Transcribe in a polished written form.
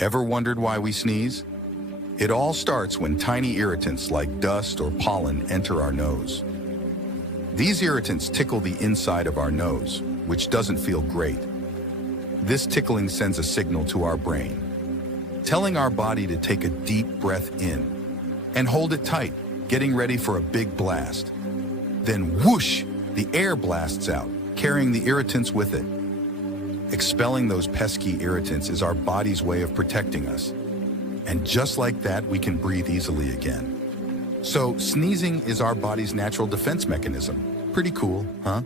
Ever wondered why we sneeze? It all starts when tiny irritants like dust or pollen enter our nose. These irritants tickle the inside of our nose, which doesn't feel great. This tickling sends a signal to our brain, telling our body to take a deep breath in and hold it tight, getting ready for a big blast. Then whoosh, the air blasts out, carrying the irritants with it. Expelling those pesky irritants is our body's way of protecting us. And just like that, we can breathe easily again. So sneezing is our body's natural defense mechanism. Pretty cool, huh?